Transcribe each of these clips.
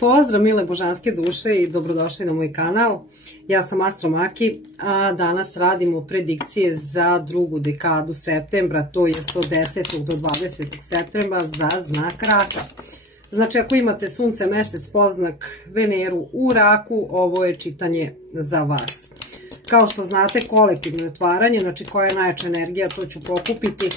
Pozdrav mile božanske duše i dobrodošli na moj kanal. Ja sam Astro Maki, a danas radimo predikcije za drugu dekadu septembra, to je od 10. do 20. septembra za znak raka. Znači ako imate sunce, mesec, poznak, Veneru u raku, ovo je čitanje za vas. Kao što znate, kolektivno otvaranje, znači koja je najjača energija, to ću pokupiti.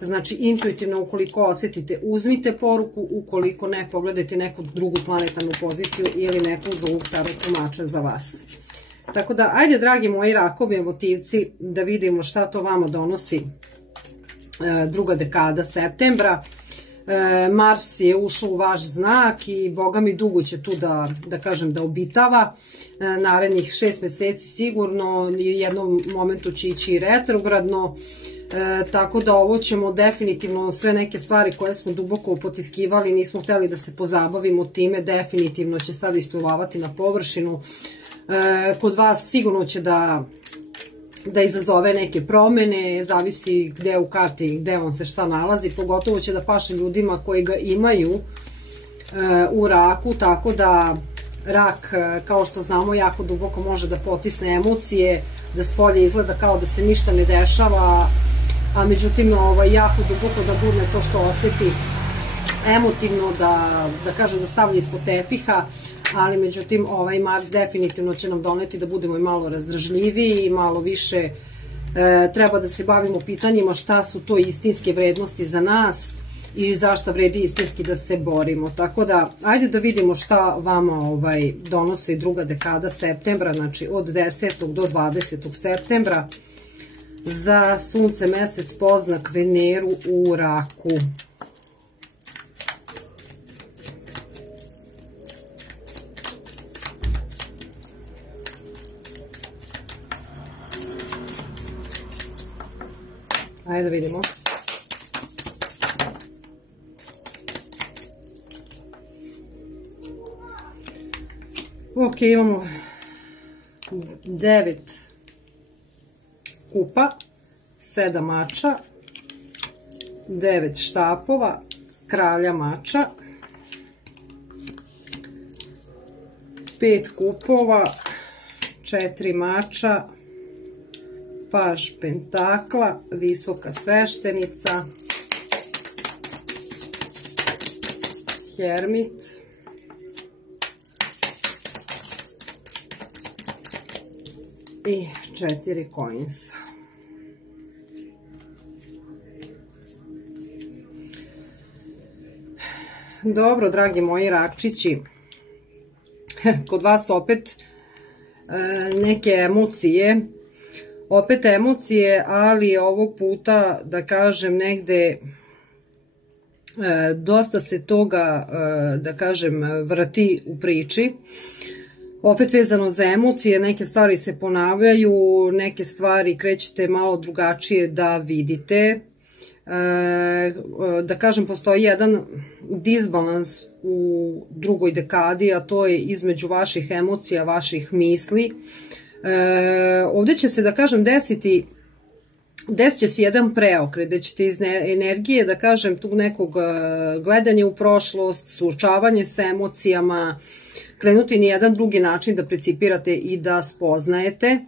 Znači, intuitivno, ukoliko osjetite, uzmite poruku, ukoliko ne, pogledajte neku drugu planetarnu poziciju ili nekog drugog tarot tumača za vas. Tako da, ajde, dragi moji rakovi, emotivci, da vidimo šta to vama donosi druga dekada septembra. Mars je ušao u vaš znak i boga mi dugo će tu da kažem da obitava. Narednih 6 meseci sigurno, u jednom momentu će ići i retrogradno. Tako da ovo ćemo definitivno, sve neke stvari koje smo duboko potiskivali, nismo htjeli da se pozabavimo time, definitivno će sad isplivavati na površinu. Kod vas sigurno će da izazove neke promene, zavisi gde u karti, gde vam se šta nalazi, pogotovo će da paše ljudima koji ga imaju u raku, tako da rak, kao što znamo, jako duboko može da potisne emocije, da s polja izgleda kao da se ništa ne dešava, a međutim jako duboko da burne to što osjeti, emotivno da kažem da stavlja ispod tepiha, ali međutim ovaj Mars definitivno će nam doneti da budemo i malo razdražljiviji i malo više treba da se bavimo pitanjima šta su to istinske vrednosti za nas i zašto vredi istinski da se borimo. Tako da, ajde da vidimo šta vama donosi druga dekada septembra, znači od 10. do 20. septembra za sunce, mesec, poznak, Veneru u raku. Ajde da vidimo. Ok, imamo 9 kupa, 7 mača, 9 štapova, kralja mača, 5 kupova, 4 mača, paž pentakla, visoka sveštenica, hermit, i 4 coinsa. Dobro, dragi moji rakčići, kod vas opet neke emocije, ali ovog puta, da kažem, negde dosta se toga, da kažem, vrti u priči. Opet vezano za emocije, neke stvari se ponavljaju, neke stvari krećete malo drugačije da vidite. Da kažem, postoji jedan disbalans u drugoj dekadi, a to je između vaših emocija, vaših misli. Ovdje će se, da kažem, desit će se jedan preokret, da ćete iz energije, da kažem, tu nekog gledanja u prošlost, suočavanje sa emocijama, krenuti na jedan drugi način da precipirate i da spoznajete.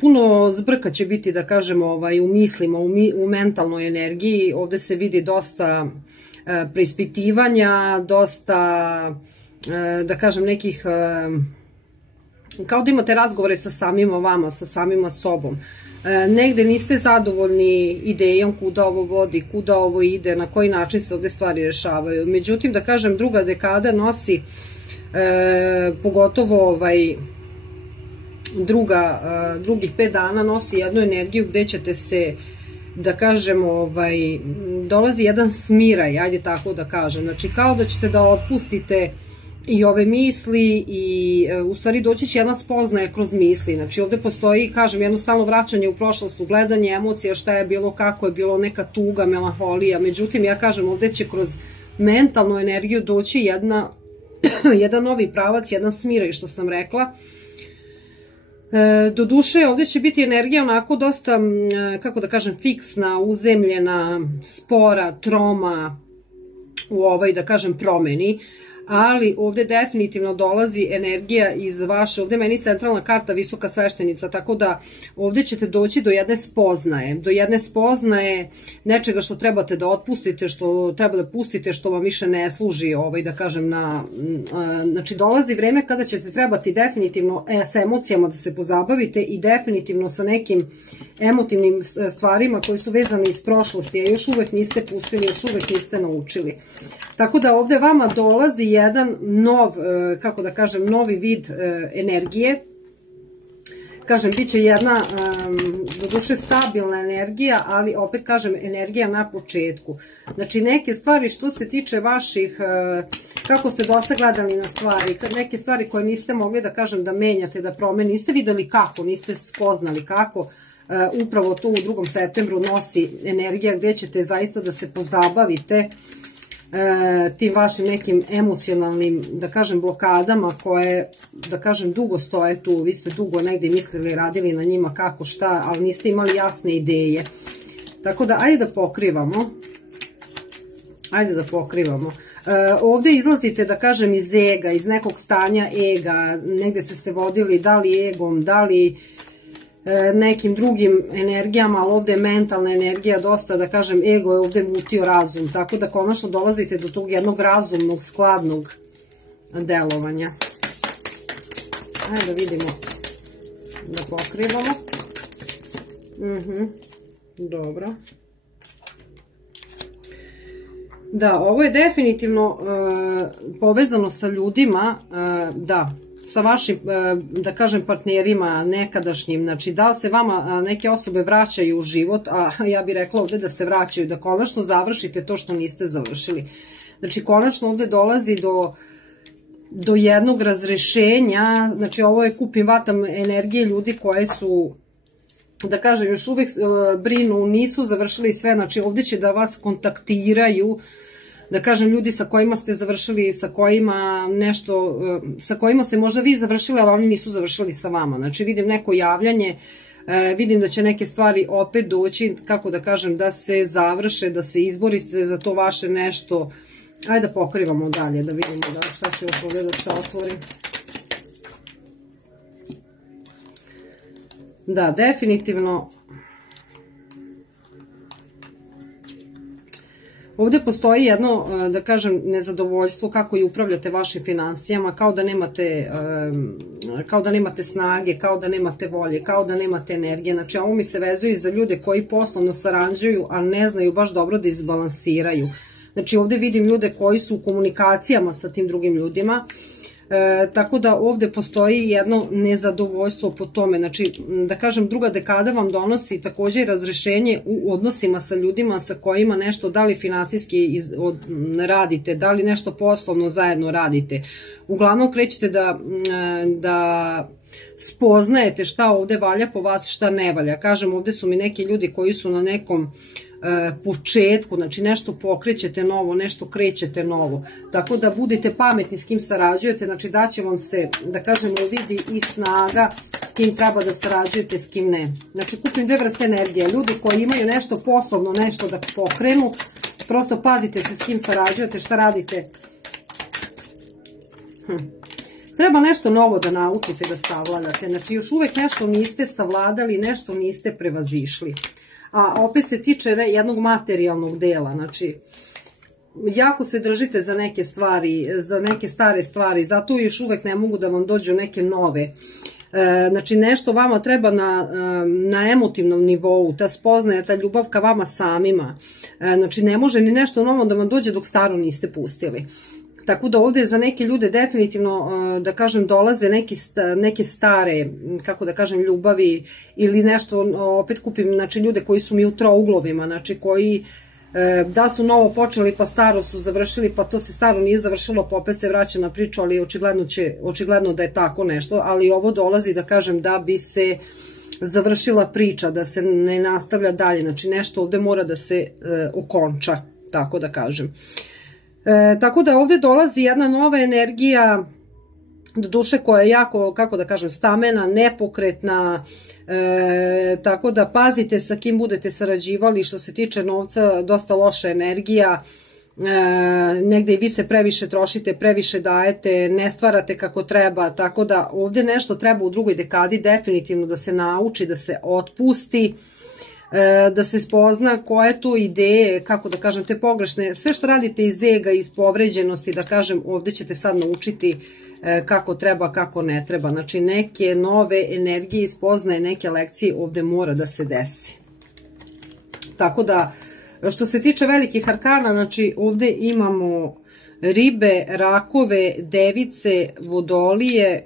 Puno zbrka će biti, da kažemo, u mislima, u mentalnoj energiji. Ovdje se vidi dosta preispitivanja, dosta, da kažem, nekih, kao da imate razgovore sa samima vama, sa samima sobom. Negde niste zadovoljni idejom kuda ovo vodi, kuda ovo ide, na koji način se ovdje stvari rešavaju. Međutim, da kažem, druga dekada nosi, pogotovo drugih 5 dana nosi jednu energiju gde ćete se, da kažem, dolazi jedan smiraj, ajde tako da kažem. Znači, kao da ćete da otpustite i ove misli i u stvari doći će jedna spoznaja kroz misli. Znači ovdje postoji, kažem, jednostavno vraćanje u prošlost, ugledanje emocija, šta je bilo, kako je bilo, neka tuga, melanholija. Međutim, ja kažem, ovdje će kroz mentalnu energiju doći jedan novi pravac, jedan smiraj, što sam rekla. Doduše, ovdje će biti energija onako dosta, kako da kažem, fiksna, uzemljena, spora, troma, u ovoj, da kažem, promeni, ali ovde definitivno dolazi energija iz vaše, ovde meni centralna karta visoka sveštenica, tako da ovde ćete doći do jedne spoznaje nečega što trebate da otpustite, što treba da pustite, što vam više ne služi, da kažem, znači dolazi vreme kada ćete trebati definitivno sa emocijama da se pozabavite i definitivno sa nekim emotivnim stvarima koje su vezane iz prošlosti, a još uvek niste pustili, još uvek niste naučili. Tako da ovde vama dolazi jedan kako da kažem, novi vid energije. Kažem, bit će jedna, doduše, stabilna energija, ali opet kažem, energija na početku. Znači, neke stvari što se tiče vaših, kako ste dosta gledali na stvari, neke stvari koje niste mogli, da kažem, da menjate, da promenite, niste videli kako, niste spoznali kako, upravo tu u 2. septembru nosi energija gde ćete zaista da se pozabavite tim vašim nekim emocionalnim, da kažem, blokadama koje, da kažem, dugo stoje tu. Vi ste dugo negdje mislili, radili na njima kako, šta, ali niste imali jasne ideje. Tako da, ajde da pokrivamo. Ovdje izlazite, da kažem, iz ega, iz nekog stanja ega, negdje ste se vodili, da li egom, da li nekim drugim energijama, ali ovdje je mentalna energija dosta, da kažem, ego je ovdje mutio razum, tako da konačno dolazite do tog jednog razumnog, skladnog delovanja. Ajde da vidimo, da pokrivamo. Dobro. Da, ovo je definitivno povezano sa ljudima, da, sa vašim, da kažem, partnerima nekadašnjim, znači da li se vama neke osobe vraćaju u život, a ja bih rekla ovdje da se vraćaju, da konačno završite to što niste završili. Znači konačno ovdje dolazi do jednog razrešenja, znači ovo je kupim vatam energije ljudi koje su, da kažem, još uvijek brinu, nisu završili sve, znači ovdje će da vas kontaktiraju, da kažem, ljudi sa kojima ste završili, sa kojima nešto, sa kojima ste možda vi završili, ali oni nisu završili sa vama. Znači vidim neko javljanje, vidim da će neke stvari opet doći, kako da kažem, da se završe, da se izborite za to vaše nešto. Ajde da pokrivamo dalje, da vidimo šta će još ovdje da se otvori. Da, definitivno ovdje postoji jedno, da kažem, nezadovoljstvo kako i upravljate vašim finansijama, kao da nemate snage, kao da nemate volje, kao da nemate energije. Znači ovo mi se vezuje i za ljude koji poslovno sarađuju, a ne znaju baš dobro da izbalansiraju. Znači ovdje vidim ljude koji su u komunikacijama sa tim drugim ljudima, tako da ovdje postoji jedno nezadovoljstvo po tome. Znači, da kažem, druga dekada vam donosi također razrešenje u odnosima sa ljudima sa kojima nešto, da li finansijski radite, da li nešto poslovno zajedno radite. Uglavnom krećete da spoznajete šta ovdje valja po vas, šta ne valja. Kažem, ovdje su mi neki ljudi koji su na nekom početku, znači nešto pokrećete novo, nešto krećete novo, tako da budite pametni s kim sarađujete, znači daće vam se, da kažemo, vidi i snaga s kim treba da sarađujete, s kim ne. Znači kupim dve vrste energije, ljudi koji imaju nešto poslovno, nešto da pokrenu, prosto pazite se s kim sarađujete, šta radite. Treba nešto novo da naučite da savladate, znači još uvek nešto niste savladali, nešto niste prevazišli. A opet se tiče jednog materijalnog dela, znači jako se držite za neke stvari, za neke stare stvari, zato još uvek ne mogu da vam dođu neke nove. Znači nešto vama treba na emotivnom nivou, ta spoznaja, ta ljubav ka vama samima. Znači ne može ni nešto novo da vam dođe dok staro niste pustili. Tako da ovdje za neke ljude definitivno, da kažem, dolaze neke stare, kako da kažem, ljubavi ili nešto, opet kupim, znači ljude koji su mi u trouglovima, znači koji da su novo počeli pa staro su završili, pa to se staro nije završilo, pa opet se vraća na priču, ali očigledno da je tako nešto, ali ovo dolazi, da kažem, da bi se završila priča, da se ne nastavlja dalje, znači nešto ovdje mora da se okonča, tako da kažem. Tako da ovdje dolazi jedna nova energija, do duše koja je jako, kako da kažem, stamena, nepokretna, tako da pazite sa kim budete sarađivali, što se tiče novca, dosta loša energija, negde i vi se previše trošite, previše dajete, ne stvarate kako treba, tako da ovde nešto treba u drugoj dekadi definitivno da se nauči, da se otpusti, da se spozna koje tu ideje, kako da kažem, te pogrešne, sve što radite iz ega, iz povređenosti, da kažem, ovde ćete sad naučiti kako treba, kako ne treba. Znači, neke nove energije i spoznaje, neke lekcije ovde mora da se desi. Tako da, što se tiče velikih arkana, znači, ovde imamo ribe, rakove, device, vodolije,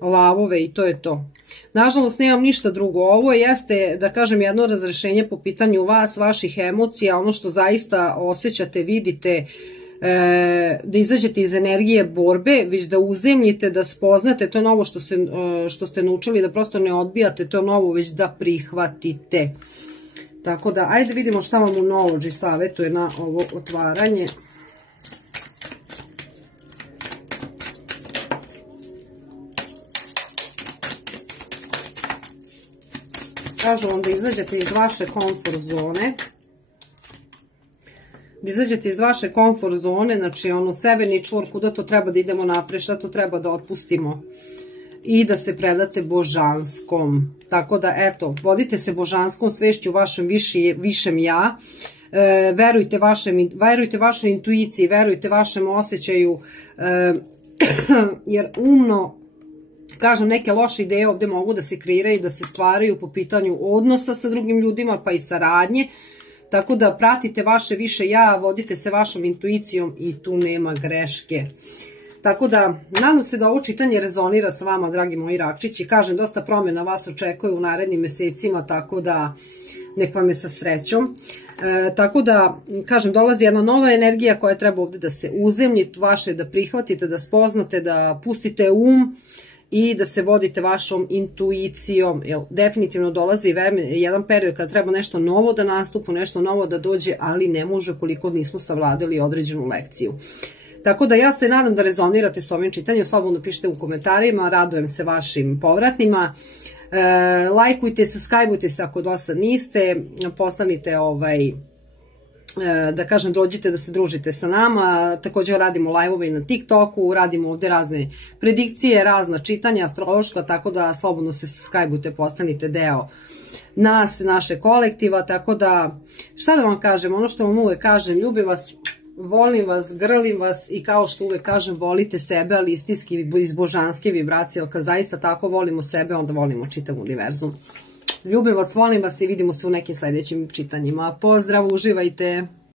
lavove i to je to. Nažalost, nemam ništa drugo. Ovo jeste, da kažem, jedno razrešenje po pitanju vas, vaših emocija, ono što zaista osjećate, vidite, da izađete iz energije borbe, već da uzemljite, da spoznate to novo što ste naučili, da prosto ne odbijate to novo, već da prihvatite. Tako da, ajde vidimo šta vam u Knowledge savjetuje na ovo otvaranje. Kažu vam da izađete iz vaše komfort zone. Da izađete iz vaše komfort zone, znači ono severni čvor, kuda to treba da idemo napred, šta to treba da otpustimo i da se predate božanskom. Tako da, eto, vodite se božanskom svešću, vašem višem ja, verujte vašoj intuiciji, verujte vašem osjećaju, jer umno, kažem, neke loše ideje ovde mogu da se kreiraju, da se stvaraju po pitanju odnosa sa drugim ljudima, pa i saradnje. Tako da pratite vaše više ja, vodite se vašom intuicijom i tu nema greške. Tako da, nadam se da ovo čitanje rezonira sa vama, dragi moji rakčići. Kažem, dosta promjena vas očekuje u narednim mesecima, tako da nek vam je sa srećom. Tako da, kažem, dolazi jedna nova energija koja treba ovde da se uzemlji, vaše da prihvatite, da spoznate, da pustite i da se vodite vašom intuicijom, jer definitivno dolazi jedan period kada treba nešto novo da nastupu, nešto novo da dođe, ali ne može koliko nismo savladali određenu lekciju. Tako da ja se nadam da rezonirate s ovim čitanjem, slobodno pišite u komentarima, radujem se vašim povratnima, lajkujte, subscribeujte se ako do sad niste, postanite da kažem, dođite da se družite sa nama. Također radimo live-ove i na TikToku, radimo ovde razne predikcije, razna čitanja, astrološka, tako da slobodno se subscribeujte, postanite deo nas, naše kolektiva, tako da, šta da vam kažem, ono što vam uvek kažem, ljubim vas, volim vas, grlim vas i kao što uvek kažem, volite sebe, ali istinski iz božanske vibracije, ali kad zaista tako volimo sebe, onda volimo čitav univerzum. Ljubim vas, volim vas i vidimo se u nekim sljedećim čitanjima. Pozdrav, uživajte!